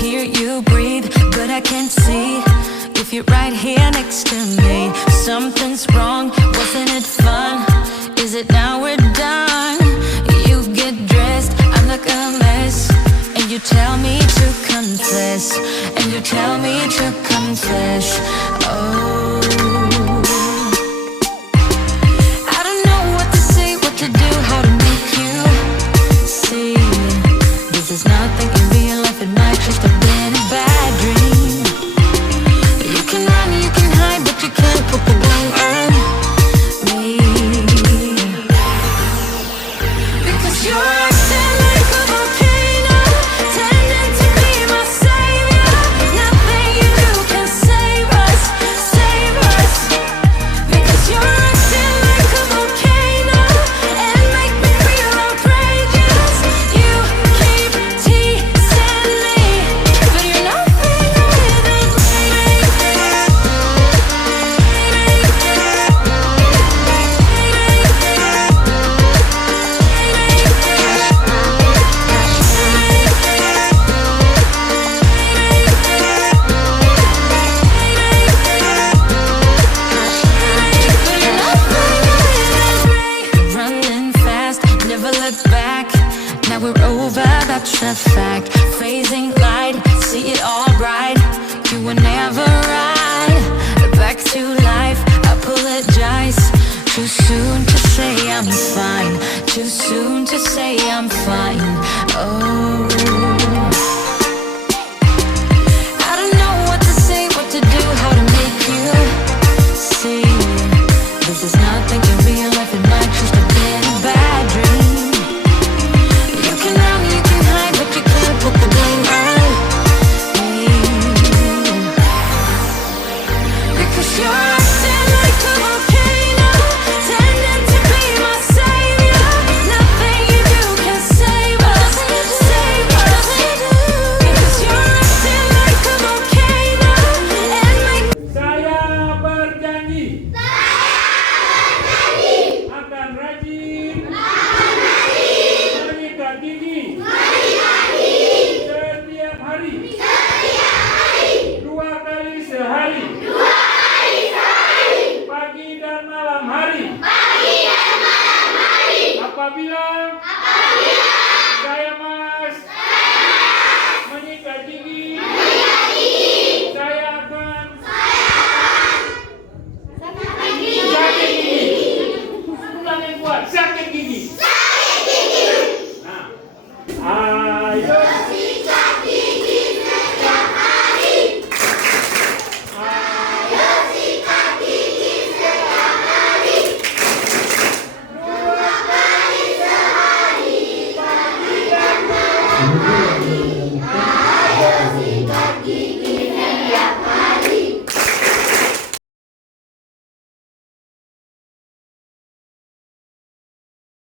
hear you breathe, but I can't see if you're right here next to me. Something's wrong, wasn't it fun? Is it now we're done? You get dressed, I look a mess, and you tell me to confess, and you tell me to confess. Oh, I don't know what to say, what to do, how to make you see. This is nothing in real life, it might just have been a bad dream. You can run, you can hide, but you can't put the blame on me. Because you're acting like a volcano, tending to be my savior. Nothing you do can save us, save us. Because you're acting like a volcano and make me feel outrageous. You keep teasing me, but you're nothing without running fast, never look back. Now we're over, that's a fact. Phasing light, see it all bright. You were never right. Back to life, apologize. Too soon to say I'm fine. Too soon to say I'm fine. Oh, I don't know what to say, what to do, how to make you see. This is nothing in real life, it might just have been a bad dream. You can run, you can hide, but you can't put the blame on me. Because you're acting like a volcano, tending to be my savior. Nothing you do can save us, save us. Because you're acting like a volcano and make Saya berjanji akan rajin menyikat gigi setiap hari 2 kali sehari, pagi dan malam hari. Apabila saya malas menyikat gigi